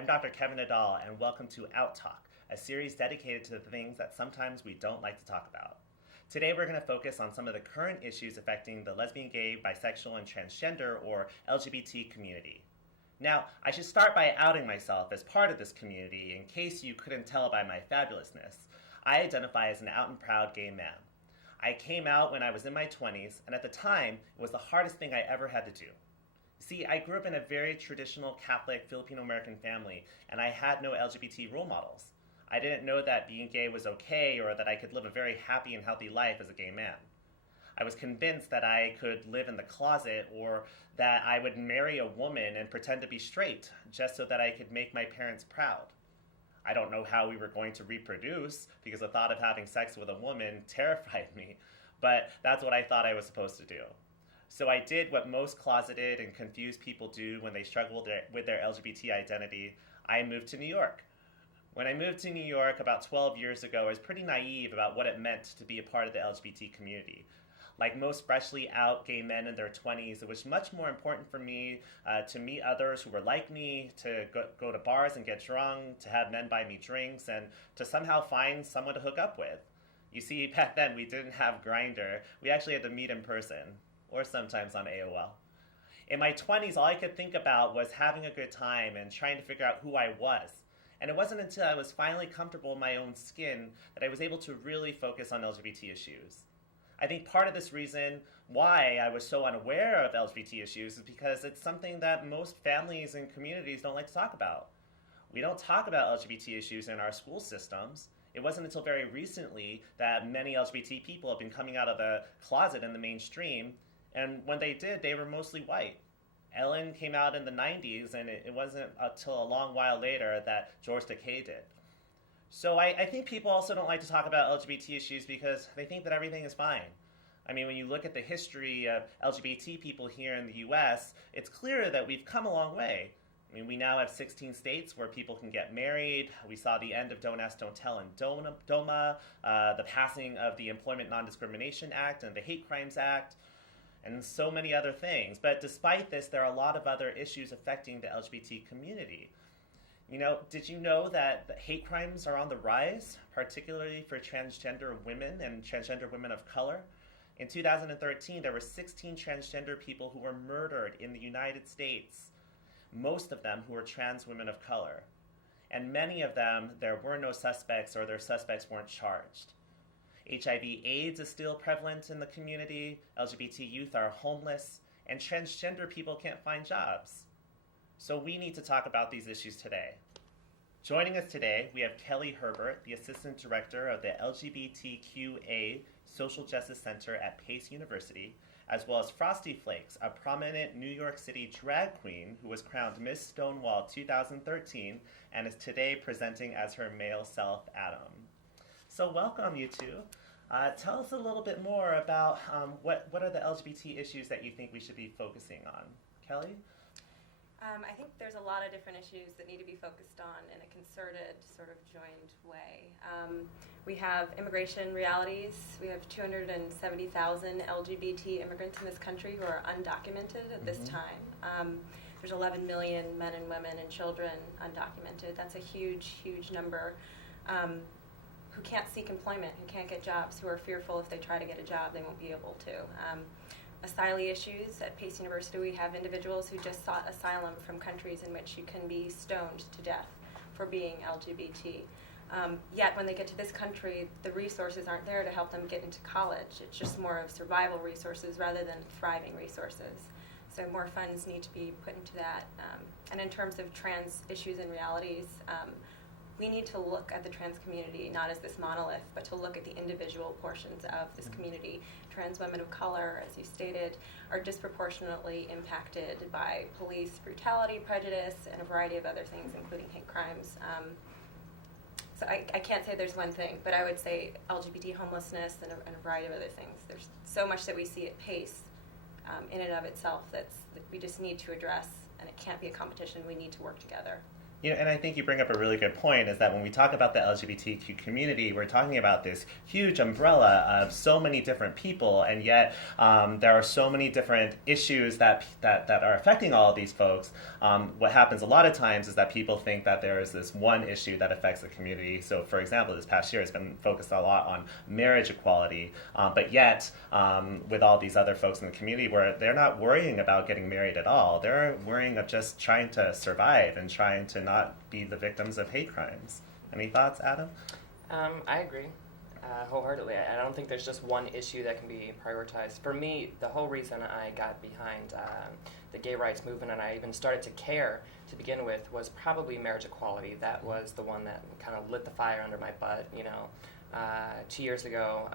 I'm Dr. Kevin Nadal, and welcome to Out Talk, a series dedicated to the things that sometimes we don't like to talk about. Today we're going to focus on some of the current issues affecting the lesbian, gay, bisexual, and transgender, or LGBT community. Now, I should start by outing myself as part of this community in case you couldn't tell by my fabulousness. I identify as an out and proud gay man. I came out when I was in my 20s, and at the time, it was the hardest thing I ever had to do. See, I grew up in a very traditional Catholic Filipino-American family, and I had no LGBT role models. I didn't know that being gay was okay or that I could live a very happy and healthy life as a gay man. I was convinced that I could live in the closet or that I would marry a woman and pretend to be straight just so that I could make my parents proud. I don't know how we were going to reproduce because the thought of having sex with a woman terrified me, but that's what I thought I was supposed to do. So I did what most closeted and confused people do when they struggle with their LGBT identity. I moved to New York. When I moved to New York about 12 years ago, I was pretty naive about what it meant to be a part of the LGBT community. Like most freshly out gay men in their 20s, it was much more important for me to meet others who were like me, to go to bars and get drunk, to have men buy me drinks, and to somehow find someone to hook up with. You see, back then we didn't have Grindr. We actually had to meet in person, or sometimes on AOL. In my 20s, all I could think about was having a good time and trying to figure out who I was. And it wasn't until I was finally comfortable in my own skin that I was able to really focus on LGBT issues. I think part of this reason why I was so unaware of LGBT issues is because it's something that most families and communities don't like to talk about. We don't talk about LGBT issues in our school systems. It wasn't until very recently that many LGBT people have been coming out of the closet in the mainstream, and when they did, they were mostly white. Ellen came out in the 90s, and it wasn't until a long while later that George Takei did. So I think people also don't like to talk about LGBT issues because they think that everything is fine. I mean, when you look at the history of LGBT people here in the US, it's clear that we've come a long way. I mean, we now have 16 states where people can get married. We saw the end of Don't Ask, Don't Tell in DOMA, the passing of the Employment Non-Discrimination Act and the Hate Crimes Act, and so many other things. But despite this, there are a lot of other issues affecting the LGBT community. You know, did you know that the hate crimes are on the rise, particularly for transgender women and transgender women of color? In 2013, there were 16 transgender people who were murdered in the United States, most of them who were trans women of color. And many of them, there were no suspects or their suspects weren't charged. HIV/AIDS is still prevalent in the community, LGBT youth are homeless, and transgender people can't find jobs. So we need to talk about these issues today. Joining us today, we have Kelly Herbert, the Assistant Director of the LGBTQA Social Justice Center at Pace University, as well as Frosty Flakes, a prominent New York City drag queen who was crowned Miss Stonewall 2013 and is today presenting as her male self, Adam. So welcome, you two. Tell us a little bit more about what are the LGBT issues that you think we should be focusing on. Kelly? I think there's a lot of different issues that need to be focused on in a concerted, sort of joined way. We have immigration realities. We have 270,000 LGBT immigrants in this country who are undocumented at this time. There's 11 million men and women and children undocumented. That's a huge, huge number. Who can't seek employment, who can't get jobs, who are fearful if they try to get a job they won't be able to. Asylee issues. At Pace University, we have individuals who just sought asylum from countries in which you can be stoned to death for being LGBT. Yet when they get to this country, the resources aren't there to help them get into college. It's just more of survival resources rather than thriving resources. So more funds need to be put into that. And in terms of trans issues and realities, we need to look at the trans community not as this monolith, but to look at the individual portions of this community. Trans women of color, as you stated, are disproportionately impacted by police brutality, prejudice, and a variety of other things, including hate crimes. So I can't say there's one thing, but I would say LGBT homelessness and a variety of other things. There's so much that we see at Pace in and of itself that we just need to address, and it can't be a competition. We need to work together. And I think you bring up a really good point, is that when we talk about the LGBTQ community, we're talking about this huge umbrella of so many different people, and yet there are so many different issues that are affecting all of these folks. What happens a lot of times is that people think that there is this one issue that affects the community. So, for example, this past year has been focused a lot on marriage equality, but yet with all these other folks in the community, where they're not worrying about getting married at all, they're worrying of just trying to survive and trying to not be the victims of hate crimes. Any thoughts, Adam? I agree wholeheartedly. I don't think there's just one issue that can be prioritized. For me, the whole reason I got behind the gay rights movement, and I even started to care to begin with, was probably marriage equality. That was the one that kind of lit the fire under my butt. 2 years ago,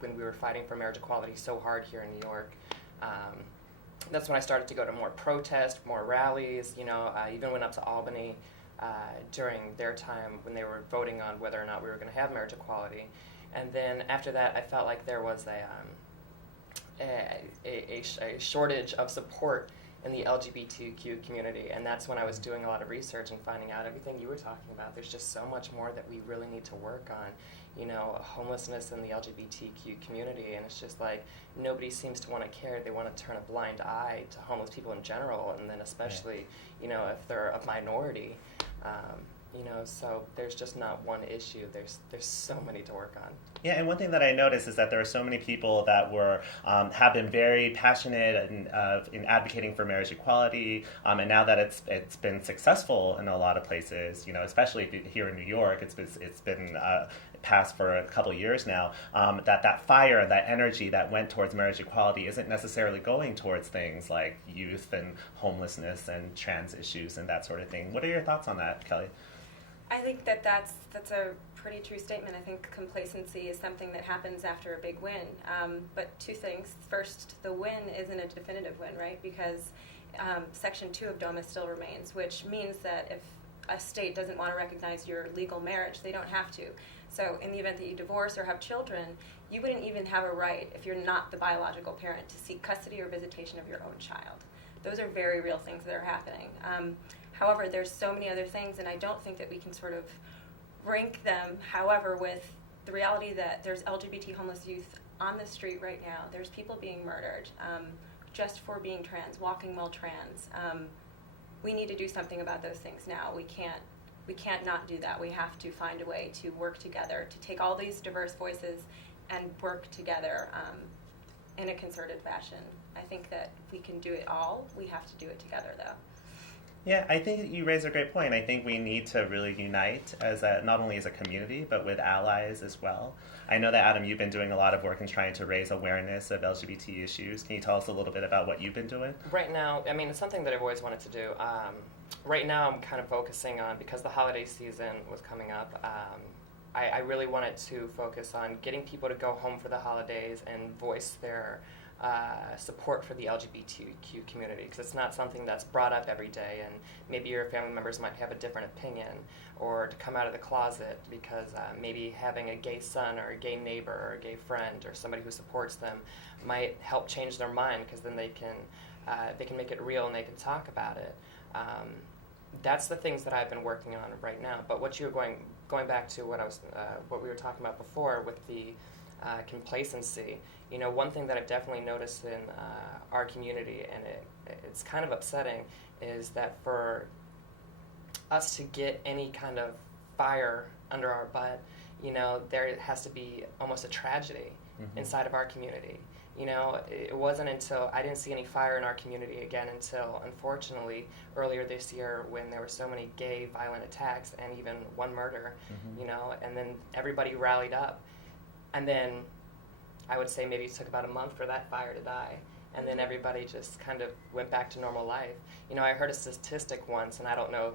when we were fighting for marriage equality so hard here in New York, that's when I started to go to more protests, more rallies. I even went up to Albany during their time when they were voting on whether or not we were going to have marriage equality. And then after that, I felt like there was a shortage of support in the LGBTQ community, and that's when I was doing a lot of research and finding out everything you were talking about. There's just so much more that we really need to work on. Homelessness in the LGBTQ community, and it's just like nobody seems to want to care. They want to turn a blind eye to homeless people in general, and then especially, if they're a minority. So there's just not one issue. There's so many to work on. Yeah, and one thing that I noticed is that there are so many people that have been very passionate in advocating for marriage equality, and now that it's been successful in a lot of places, especially here in New York, it's been passed for a couple of years now. That fire, that energy that went towards marriage equality isn't necessarily going towards things like youth and homelessness and trans issues and that sort of thing. What are your thoughts on that, Kelly? I think that's a pretty true statement. I think complacency is something that happens after a big win. But two things. First, the win isn't a definitive win, right? Because Section 2 of DOMA still remains, which means that if a state doesn't want to recognize your legal marriage, they don't have to. So in the event that you divorce or have children, you wouldn't even have a right, if you're not the biological parent, to seek custody or visitation of your own child. Those are very real things that are happening. However, there's so many other things, and I don't think that we can sort of rank them. However, with the reality that there's LGBT homeless youth on the street right now, there's people being murdered just for being trans, walking while trans. We need to do something about those things now. We can't not do that. We have to find a way to work together, to take all these diverse voices and work together in a concerted fashion. I think that we can do it all. We have to do it together, though. Yeah, I think you raise a great point. I think we need to really unite not only as a community, but with allies as well. I know that, Adam, you've been doing a lot of work in trying to raise awareness of LGBT issues. Can you tell us a little bit about what you've been doing? Right now, it's something that I've always wanted to do. Right now, I'm kind of focusing on, because the holiday season was coming up, I really wanted to focus on getting people to go home for the holidays and voice their support for the LGBTQ community, because it's not something that's brought up every day, and maybe your family members might have a different opinion, or to come out of the closet because maybe having a gay son or a gay neighbor or a gay friend or somebody who supports them might help change their mind, because then they can make it real and they can talk about it. That's the things that I've been working on right now. But what you're going back to what we were talking about before with the complacency. One thing that I've definitely noticed in our community, and it's kind of upsetting, is that for us to get any kind of fire under our butt, there has to be almost a tragedy inside of our community. It wasn't until I didn't see any fire in our community again until, unfortunately, earlier this year, when there were so many gay violent attacks and even one murder, and then everybody rallied up. And then I would say maybe it took about a month for that fire to die. And then everybody just kind of went back to normal life. I heard a statistic once, and I don't know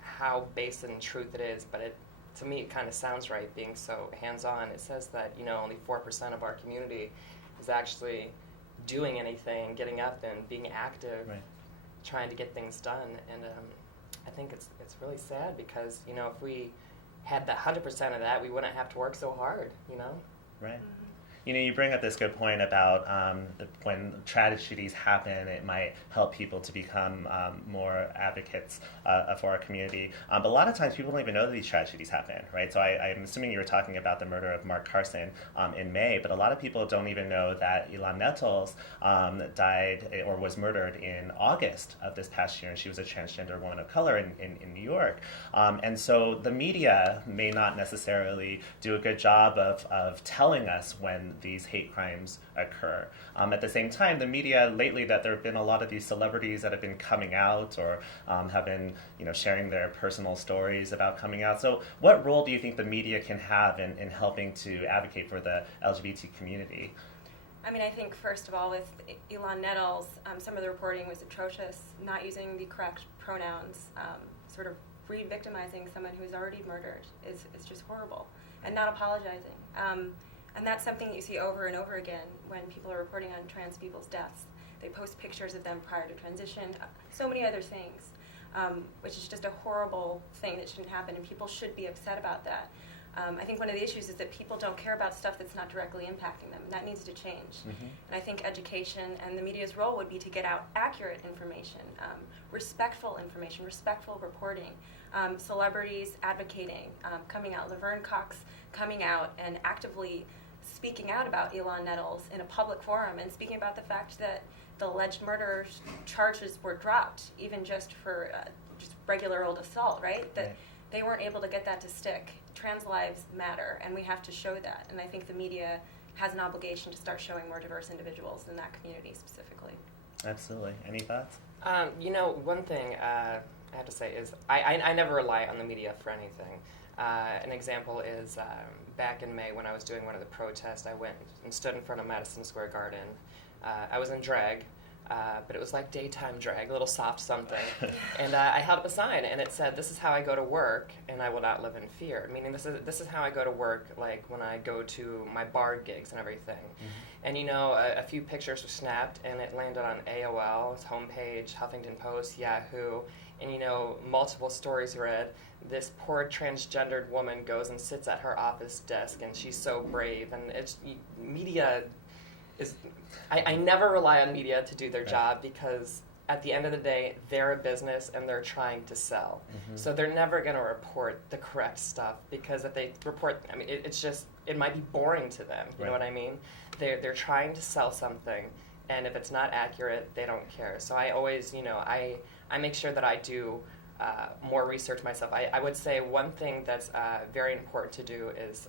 how based in truth it is, but to me it kind of sounds right, being so hands-on. It says that, only 4% of our community is actually doing anything, getting up and being active, right, trying to get things done. And I think it's really sad, because, if we had the 100% of that, we wouldn't have to work so hard, Right. You bring up this good point about when tragedies happen, it might help people to become more advocates for our community. But a lot of times people don't even know that these tragedies happen, right? So I'm assuming you were talking about the murder of Mark Carson in May, but a lot of people don't even know that Ilan Nettles died or was murdered in August of this past year, and she was a transgender woman of color in New York. And so the media may not necessarily do a good job of telling us when these hate crimes occur. At the same time, the media lately, that there have been a lot of these celebrities that have been coming out or have been sharing their personal stories about coming out. So what role do you think the media can have in helping to advocate for the LGBT community? I mean, I think first of all, with Ilan Nettles, some of the reporting was atrocious, not using the correct pronouns, sort of re-victimizing someone who's already murdered is just horrible, and not apologizing. And that's something that you see over and over again when people are reporting on trans people's deaths. They post pictures of them prior to transition, so many other things, which is just a horrible thing that shouldn't happen, and people should be upset about that. I think one of the issues is that people don't care about stuff that's not directly impacting them, and that needs to change. Mm-hmm. And I think education and the media's role would be to get out accurate information, respectful reporting, celebrities advocating, coming out, Laverne Cox coming out and actively speaking out about Ilan Nettles in a public forum and speaking about the fact that the alleged murder charges were dropped, even just for just regular old assault, right? That they weren't able to get that to stick. Trans lives matter, and we have to show that. And I think the media has an obligation to start showing more diverse individuals in that community specifically. Absolutely. Any thoughts? One thing I have to say is I never rely on the media for anything. An example is back in May when I was doing one of the protests, I went and stood in front of Madison Square Garden. I was in drag, but it was like daytime drag, a little soft something. And I held up a sign, and it said, "This is how I go to work, and I will not live in fear." Meaning this is how I go to work, like when I go to my bar gigs and everything. Mm-hmm. And a few pictures were snapped, and it landed on AOL's homepage, Huffington Post, Yahoo, and multiple stories read. This poor transgendered woman goes and sits at her office desk, and she's so brave. And media is. I never rely on media to do their job, because at the end of the day, they're a business and they're trying to sell. Mm-hmm. So they're never going to report the correct stuff, because if they report, it might be boring to them. You know what I mean? They're trying to sell something, and if it's not accurate, they don't care. So I always, I make sure that I do more research myself. I would say one thing that's very important to do is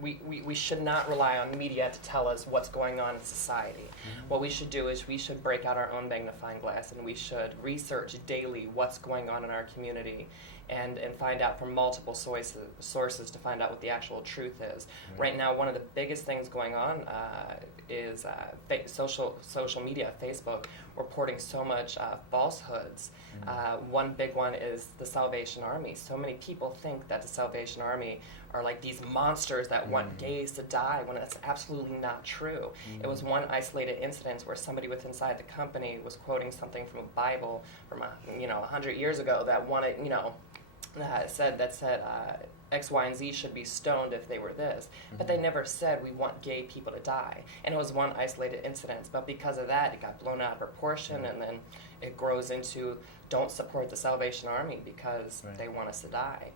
we should not rely on media to tell us what's going on in society. Mm-hmm. What we should do is we should break out our own magnifying glass, and we should research daily what's going on in our community and find out from multiple sources to find out what the actual truth is. Mm-hmm. Right now, one of the biggest things going on is social media, Facebook, reporting so much falsehoods. Mm-hmm. One big one is the Salvation Army. So many people think that the Salvation Army are like these monsters that want gays to die, when that's absolutely not true. Mm-hmm. It was one isolated incident where somebody within inside the company was quoting something from a Bible from 100 years ago that wanted, that said X, Y, and Z should be stoned if they were this. Mm-hmm. But they never said we want gay people to die. And it was one isolated incident. But because of that, it got blown out of proportion, mm-hmm. and then it grows into don't support the Salvation Army because they want us to die.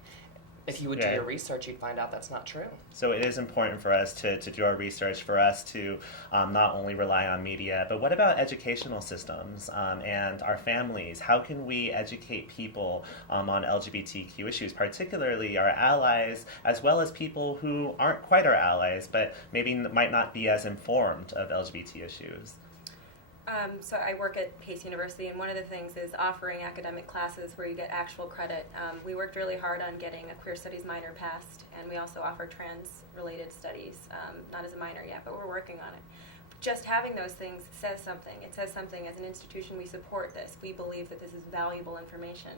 If you would do your research, you'd find out that's not true. So it is important for us to do our research, for us to not only rely on media, but what about educational systems and our families? How can we educate people on LGBTQ issues, particularly our allies, as well as people who aren't quite our allies, but maybe might not be as informed of LGBT issues? So I work at Pace University, and one of the things is offering academic classes where you get actual credit. We worked really hard on getting a queer studies minor passed, and we also offer trans-related studies, not as a minor yet, but we're working on it. Just having those things says something. It says something. As an institution, we support this. We believe that this is valuable information.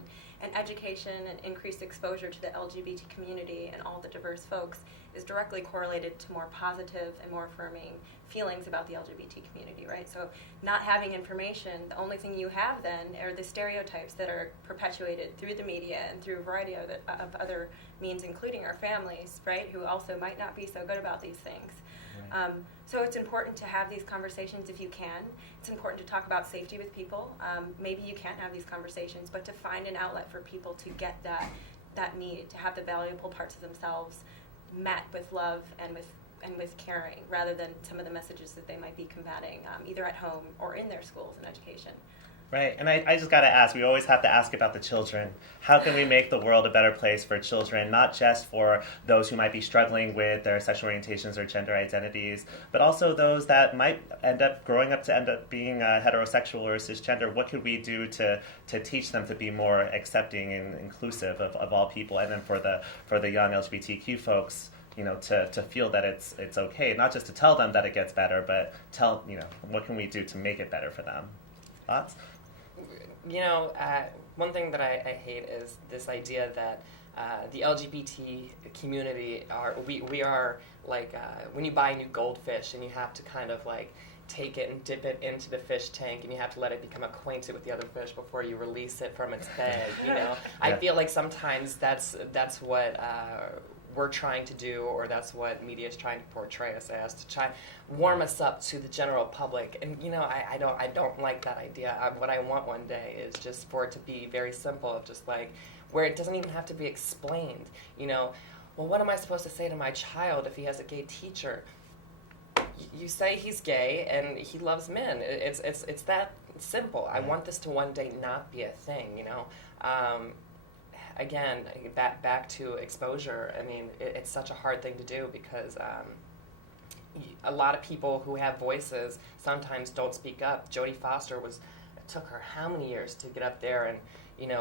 And education and increased exposure to the LGBT community and all the diverse folks is directly correlated to more positive and more affirming feelings about the LGBT community, right? So not having information, the only thing you have then are the stereotypes that are perpetuated through the media and through a variety of other means including our families, right, who also might not be so good about these things. Right. So it's important to have these conversations if you can. It's important to talk about safety with people. Maybe you can't have these conversations, but to find an outlet for people to get that need, to have the valuable parts of themselves met with love and with caring, rather than some of the messages that they might be combating either at home or in their schools and education. Right, and I just got to ask, we always have to ask about the children. How can we make the world a better place for children, not just for those who might be struggling with their sexual orientations or gender identities, but also those that might end up growing up to end up being heterosexual or cisgender? What could we do to teach them to be more accepting and inclusive of all people, and then for the young LGBTQ folks, to feel that it's okay, not just to tell them that it gets better, but what can we do to make it better for them? Thoughts? One thing that I hate is this idea that the LGBT community we are like when you buy a new goldfish and you have to kind of like take it and dip it into the fish tank and you have to let it become acquainted with the other fish before you release it from its bag. Yeah. I feel like sometimes that's what we're trying to do, or that's what media is trying to portray us as, to try warm us up to the general public. And I don't like that idea. What I want one day is just for it to be very simple, just like where it doesn't even have to be explained. Well, what am I supposed to say to my child if he has a gay teacher? You say he's gay and he loves men. It's that simple. I want this to one day not be a thing. Again, back to exposure. I mean, it's such a hard thing to do because a lot of people who have voices sometimes don't speak up. Jodie Foster it took her how many years to get up there and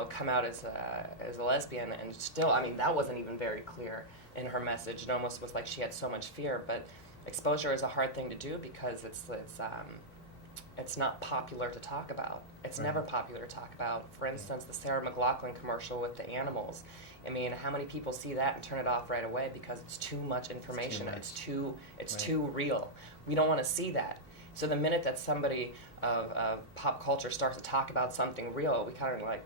come out as a lesbian, and still, I mean, that wasn't even very clear in her message. It almost was like she had so much fear. But exposure is a hard thing to do because it's not popular to talk about. It's Right. never popular to talk about. For instance, the Sarah McLachlan commercial with the animals. I mean, how many people see that and turn it off right away because it's too much information. It's too real. We don't want to see that. So the minute that somebody of pop culture starts to talk about something real, we kind of like.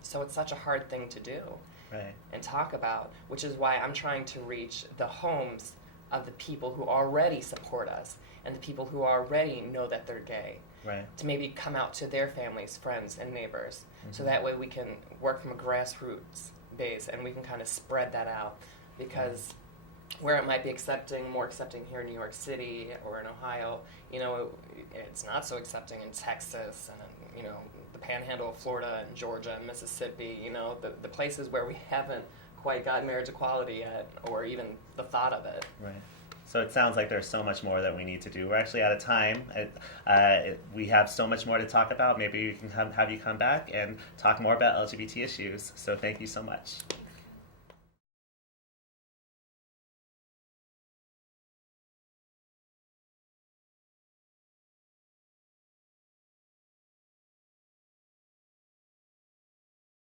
So it's such a hard thing to do and talk about, which is why I'm trying to reach the homes of the people who already support us and the people who already know that they're gay, to maybe come out to their families, friends, and neighbors. Mm-hmm. So that way we can work from a grassroots base and we can kind of spread that out, because where it might be more accepting here in New York City or in Ohio, it's not so accepting in Texas and, the panhandle of Florida and Georgia and Mississippi, the places where we haven't quite got marriage equality yet, or even the thought of it. Right. So it sounds like there's so much more that we need to do. We're actually out of time. We have so much more to talk about. Maybe we can have you come back and talk more about LGBT issues. So thank you so much.